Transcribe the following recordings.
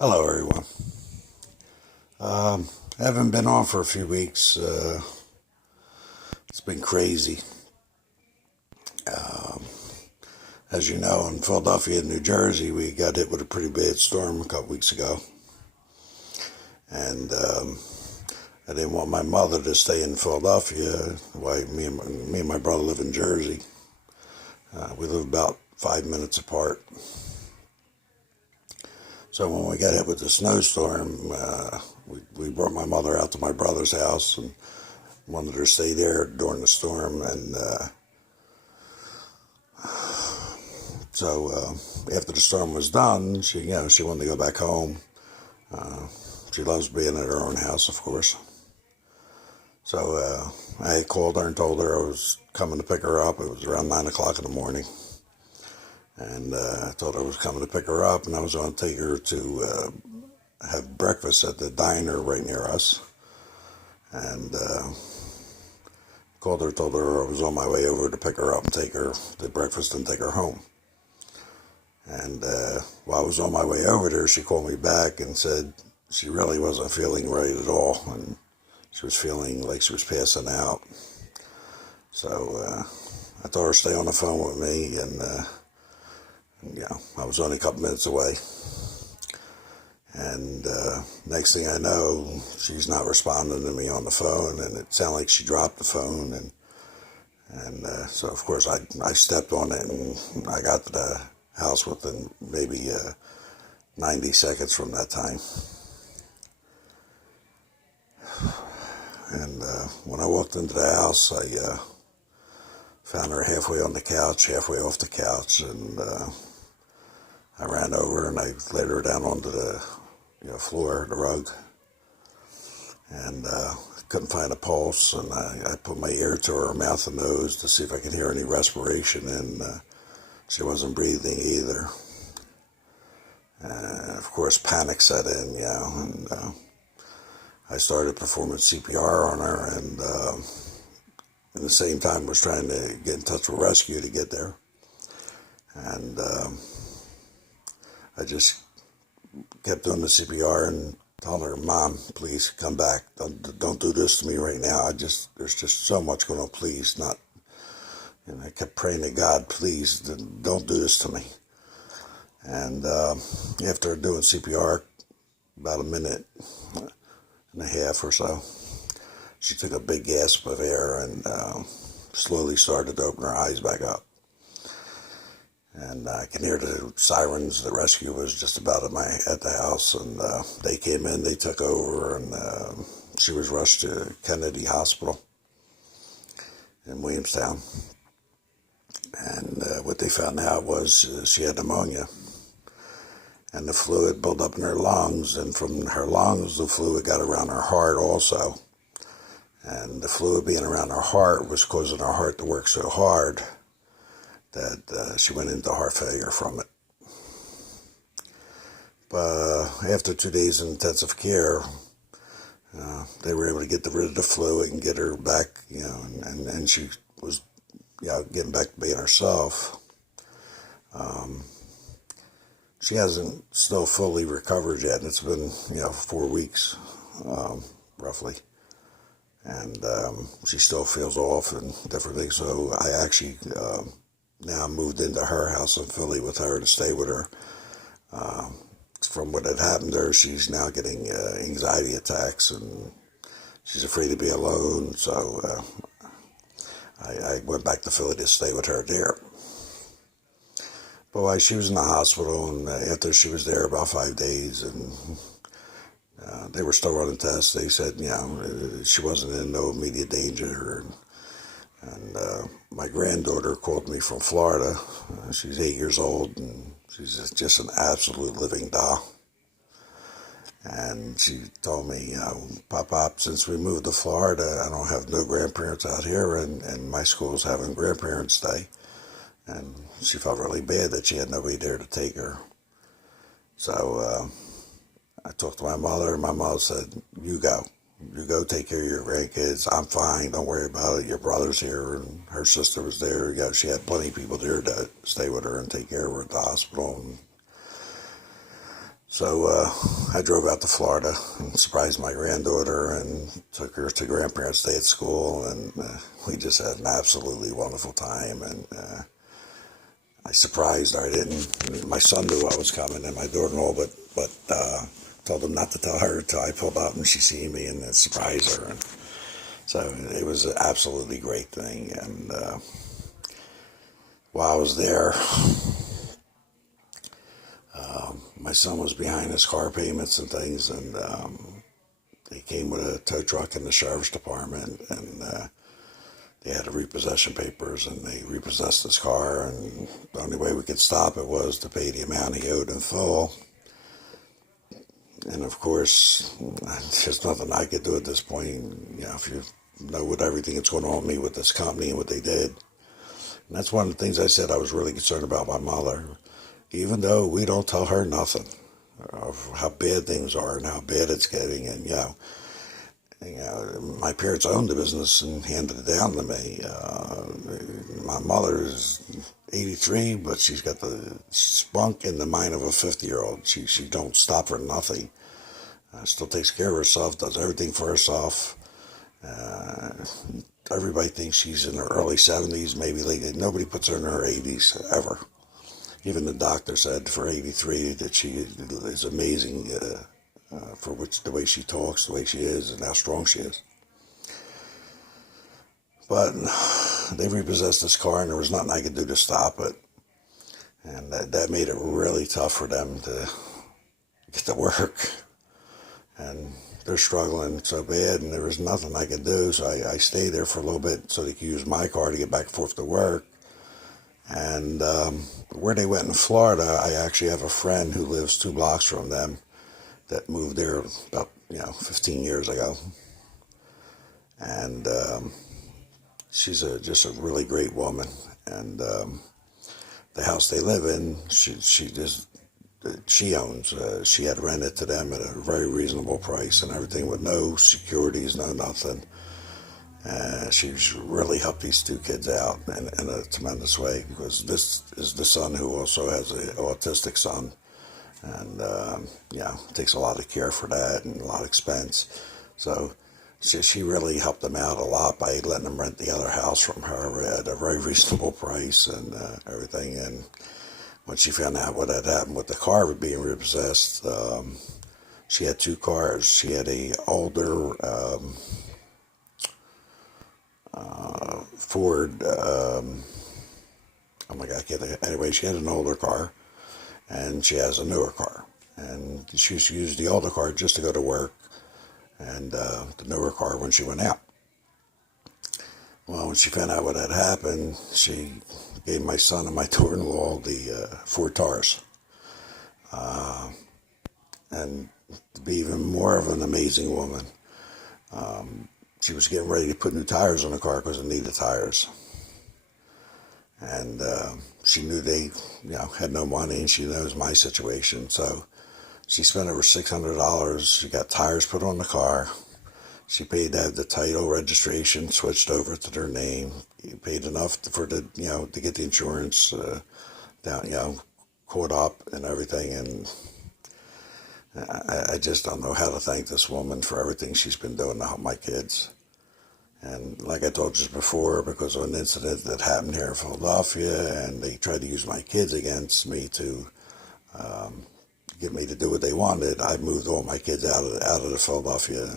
Hello, everyone. I haven't been on for a few weeks. It's been crazy. As you know, in Philadelphia, New Jersey, we got hit with a pretty bad storm a couple weeks ago. And I didn't want my mother to stay in Philadelphia. Why me and my brother live in Jersey. We live about 5 minutes apart. So when we got hit with the snowstorm, we brought my mother out to my brother's house and wanted her to stay there during the storm. And so after the storm was done, she wanted to go back home. She loves being at her own house, of course. So I called her and told her I was coming to pick her up. It was around 9 o'clock in the morning. And I told her I was coming to pick her up, and I was going to take her to have breakfast at the diner right near us. And called her, told her I was on my way over to pick her up and take her to breakfast and take her home. And while I was on my way over there, she called me back and said she really wasn't feeling right at all, and she was feeling like she was passing out. So I told her to stay on the phone with me, and I was only a couple minutes away. And next thing I know, she's not responding to me on the phone, and it sounded like she dropped the phone. And so, of course, I stepped on it, and I got to the house within maybe 90 seconds from that time. And when I walked into the house, I found her halfway on the couch, halfway off the couch, and I ran over and I laid her down onto the floor, the rug, and couldn't find a pulse. And I put my ear to her mouth and nose to see if I could hear any respiration, and she wasn't breathing either. Of course, panic set in, and I started performing CPR on her, and at the same time was trying to get in touch with rescue to get there. And I just kept doing the CPR and told her, "Mom, please come back. Don't do this to me right now. There's just so much going on. Please, not." And I kept praying to God, "Please, don't do this to me." And after doing CPR, about a minute and a half or so, she took a big gasp of air and slowly started to open her eyes back up. And I can hear the sirens. The rescue was just about at the house, and they came in, they took over, and she was rushed to Kennedy Hospital in Williamstown. And what they found out was she had pneumonia, and the fluid built up in her lungs, and from her lungs, the fluid got around her heart also. And the fluid being around her heart was causing her heart to work so hard that she went into heart failure from it. But after 2 days in intensive care, they were able to get rid of the fluid and get her back, and she was, getting back to being herself. She hasn't still fully recovered yet, and it's been, 4 weeks, roughly. And she still feels off and different things. So I actually now moved into her house in Philly with her to stay with her. From what had happened to her, she's now getting anxiety attacks, and she's afraid to be alone. So I went back to Philly to stay with her there. But while she was in the hospital, and after she was there about 5 days, and they were still running tests, they said, she wasn't in no immediate danger. And my granddaughter called me from Florida. She's 8 years old, and she's just an absolute living doll. And she told me, Pop, since we moved to Florida, I don't have no grandparents out here, and my school's having Grandparents' Day. And she felt really bad that she had nobody there to take her. So I talked to my mother, and my mother said, You go take care of your grandkids. I'm fine. Don't worry about it. Your brother's here, and her sister was there. She had plenty of people there to stay with her and take care of her at the hospital. And I drove out to Florida and surprised my granddaughter and took her to grandparents' day at school, and we just had an absolutely wonderful time. And I surprised her. I didn't. My son knew I was coming, and my daughter-in-law, but told him not to tell her until I pulled up and she seen me, and then surprised her. And so it was an absolutely great thing. And while I was there, my son was behind his car payments and things, and he came with a tow truck in the sheriff's department, and they had the repossession papers, and they repossessed his car, and the only way we could stop it was to pay the amount he owed in full. And of course, there's nothing I could do at this point, if you know what everything that's going on with me with this company and what they did. And that's one of the things I said I was really concerned about my mother. Even though we don't tell her nothing of how bad things are and how bad it's getting, and my parents owned the business and handed it down to me. My mother is 83, but she's got the spunk in the mind of a 50-year-old. She don't stop for nothing. Still takes care of herself, does everything for herself. Everybody thinks she's in her early 70s, maybe late. Nobody puts her in her 80s ever. Even the doctor said for 83 that she is amazing for the way she talks, the way she is, and how strong she is. But they repossessed this car, and there was nothing I could do to stop it. And that made it really tough for them to get to work. And they're struggling so bad, and there was nothing I could do. So I stayed there for a little bit so they could use my car to get back and forth to work. And where they went in Florida, I actually have a friend who lives 2 blocks from them that moved there about 15 years ago. And she's just a really great woman. And the house they live in, she owns. She had rented to them at a very reasonable price and everything, with no securities, no nothing. She's really helped these 2 kids out in a tremendous way, because this is the son who also has an autistic son, and it takes a lot of care for that and a lot of expense. So she really helped them out a lot by letting them rent the other house from her at a very reasonable price and everything. And when she found out what had happened with the car being repossessed, she had 2 cars. She had a older Ford, oh my God, I can't think. Anyway, she had an older car, and she has a newer car. And she used to use the older car just to go to work, and the newer car when she went out. Well, when she found out what had happened, she gave my son and my daughter-in-law the Ford Taurus. And to be even more of an amazing woman, she was getting ready to put new tires on the car because it needed tires. And she knew they had no money, and she knows my situation. So she spent over $600. She got tires put on the car. She paid to have the title registration switched over to their name. He paid enough for the to get the insurance down caught up and everything. And I just don't know how to thank this woman for everything she's been doing to help my kids. And like I told you before, because of an incident that happened here in Philadelphia, and they tried to use my kids against me to get me to do what they wanted, I moved all my kids out of the Philadelphia,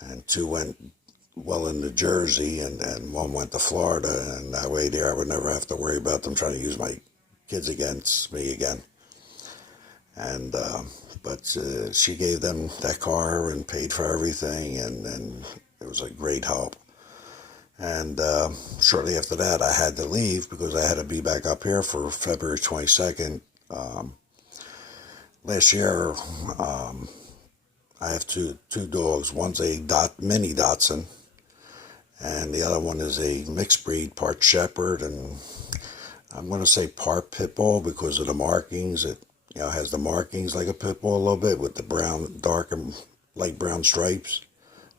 and 2 went well into Jersey, and 1 went to Florida, and that way there I would never have to worry about them trying to use my kids against me again. And but she gave them that car and paid for everything, and it was a great help. And shortly after that, I had to leave because I had to be back up here for February 22nd. Last year, I have two dogs. One's a mini Dachshund, and the other one is a mixed breed, part Shepherd, and I'm going to say part Pit Bull because of the markings. It has the markings like a Pit Bull a little bit with the brown, dark and light brown stripes,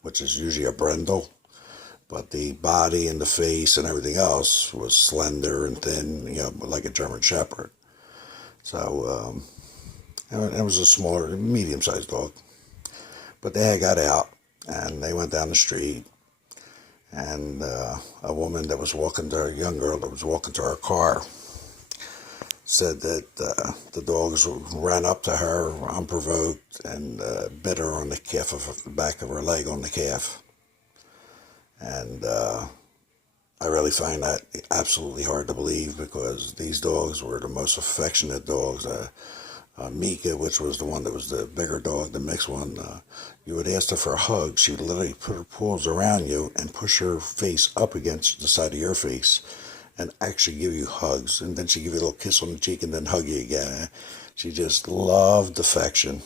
which is usually a brindle. But the body and the face and everything else was slender and thin, like a German Shepherd. So And it was a smaller, medium-sized dog. But they had got out, and they went down the street, and a woman that was walking to a young girl that was walking to her car said that the dogs ran up to her unprovoked and bit her on the calf of the back of her leg on the calf. And I really find that absolutely hard to believe, because these dogs were the most affectionate dogs. Mika, which was the one that was the bigger dog, the mixed one, you would ask her for a hug. She would literally put her paws around you and push her face up against the side of your face and actually give you hugs. And then she'd give you a little kiss on the cheek and then hug you again. She just loved affection.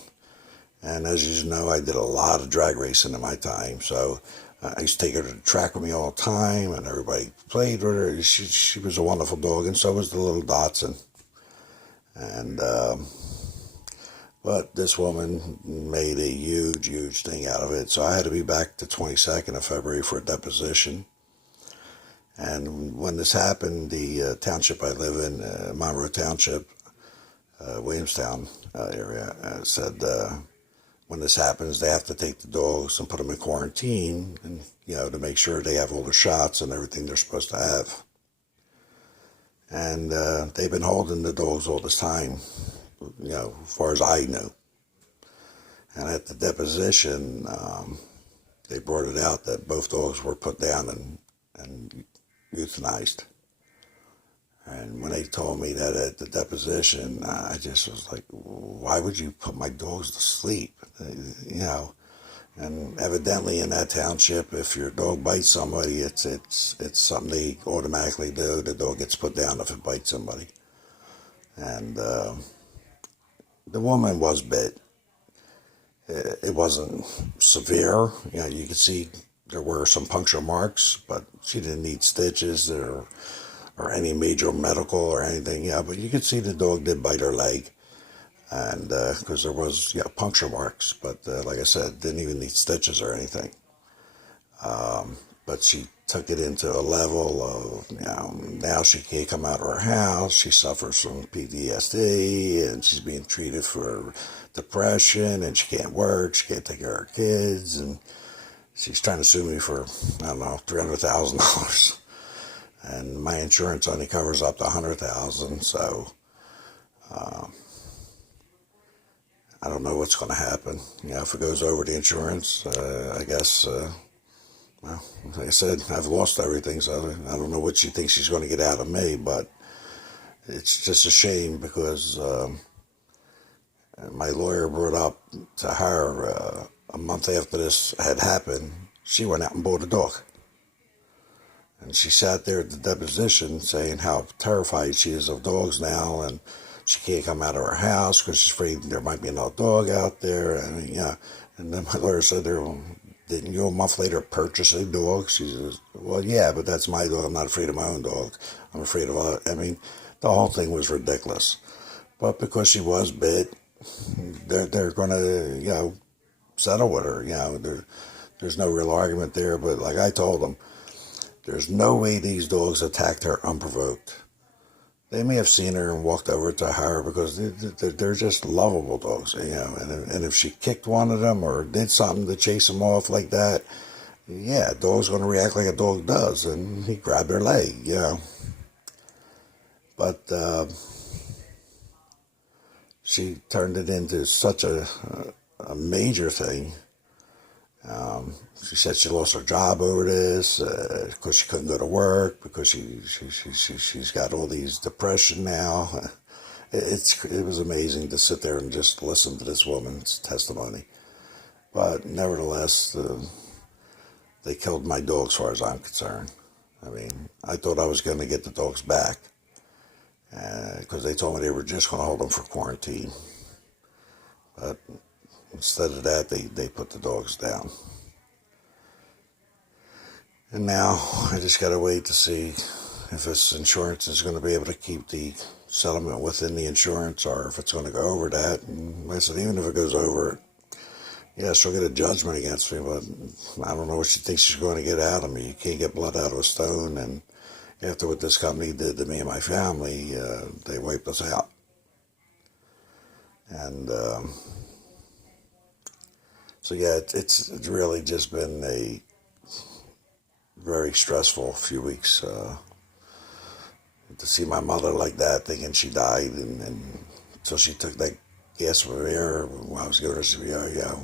And as you know, I did a lot of drag racing in my time. So I used to take her to the track with me all the time, and everybody played with her. She was a wonderful dog, and so was the little Dotson. And but this woman made a huge, huge thing out of it. So I had to be back the 22nd of February for a deposition. And when this happened, the township I live in, Monroe Township, Williamstown area, said when this happens, they have to take the dogs and put them in quarantine, and to make sure they have all their shots and everything they're supposed to have. And they've been holding the dogs all this time, as far as I knew. And at the deposition, they brought it out that both dogs were put down and euthanized. And when they told me that at the deposition, I just was like, why would you put my dogs to sleep? And evidently in that township, if your dog bites somebody, it's something they automatically do. The dog gets put down if it bites somebody. And the woman was bit. It wasn't severe. You could see there were some puncture marks, but she didn't need stitches or any major medical or anything. But you could see the dog did bite her leg, and because there was puncture marks, but like I said, didn't even need stitches or anything. But she took it into a level of, now she can't come out of her house. She suffers from PTSD, and she's being treated for depression, and she can't work. She can't take care of her kids, and she's trying to sue me for, I don't know, $300,000. And my insurance only covers up to $100,000, so I don't know what's going to happen. If it goes over the insurance, I guess, well, like I said, I've lost everything, so I don't know what she thinks she's going to get out of me, but it's just a shame, because my lawyer brought up to her a month after this had happened, she went out and bought a dog. And she sat there at the deposition saying how terrified she is of dogs now, and she can't come out of her house because she's afraid there might be another dog out there. And and then my lawyer said, didn't you a month later purchase a dog? She says, well, yeah, but that's my dog. I'm not afraid of my own dog. I'm afraid of other. The whole thing was ridiculous. But because she was bit, they're going to, settle with her. There's no real argument there. But like I told them, there's no way these dogs attacked her unprovoked. They may have seen her and walked over to her because they're just lovable dogs, And if she kicked one of them or did something to chase them off like that, a dog's going to react like a dog does, and he grabbed her leg, But she turned it into such a major thing. She said she lost her job over this because she couldn't go to work, because she's got all these depression now. It was amazing to sit there and just listen to this woman's testimony. But nevertheless, they killed my dogs as far as I'm concerned. I thought I was going to get the dogs back because they told me they were just going to hold them for quarantine. But instead of that, they put the dogs down. And now I just got to wait to see if this insurance is going to be able to keep the settlement within the insurance, or if it's going to go over that. And like I said, even if it goes over it, she'll get a judgment against me, but I don't know what she thinks she's going to get out of me. You can't get blood out of a stone, and after what this company did to me and my family, they wiped us out. And so yeah, it's really just been a very stressful few weeks to see my mother like that, thinking she died, and until she took that gas from her ear when I was giving her CPR. Yeah,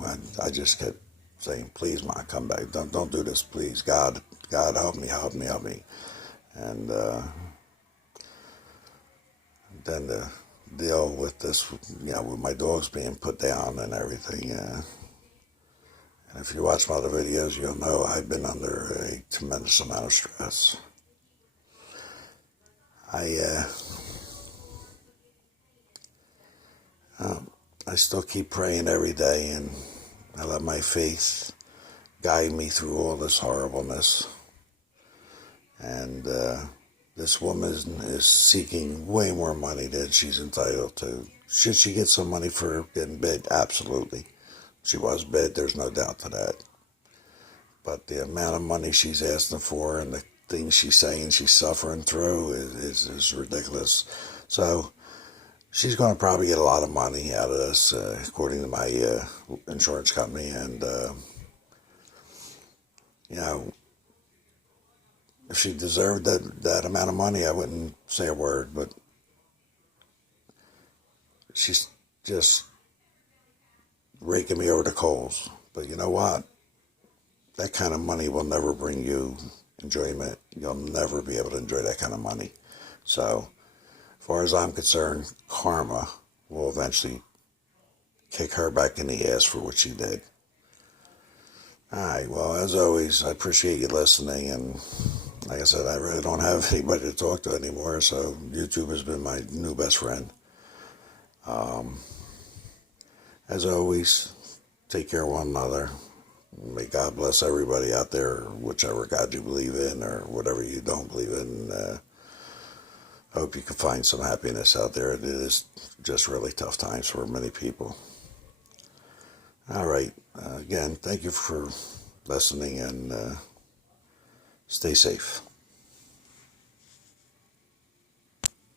I just kept saying, "Please, Ma, come back. Don't do this, please. God, help me, help me, help me." And then to deal with this, with my dogs being put down and everything. And if you watch my other videos, you'll know I've been under a tremendous amount of stress. I still keep praying every day, and I let my faith guide me through all this horribleness. And this woman is seeking way more money than she's entitled to. Should she get some money for getting bid? Absolutely. She was bid, there's no doubt to that. But the amount of money she's asking for and the things she's saying she's suffering through is ridiculous. So she's going to probably get a lot of money out of this, according to my insurance company. And, if she deserved that amount of money, I wouldn't say a word. But she's just raking me over the coals. But you know what? That kind of money will never bring you enjoyment. You'll never be able to enjoy that kind of money. So, as far as I'm concerned, karma will eventually kick her back in the ass for what she did. All right, well, as always, I appreciate you listening. And like I said, I really don't have anybody to talk to anymore, so YouTube has been my new best friend. As always, take care of one another. May God bless everybody out there, whichever God you believe in or whatever you don't believe in. I hope you can find some happiness out there. It is just really tough times for many people. All right. Again, thank you for listening, and stay safe.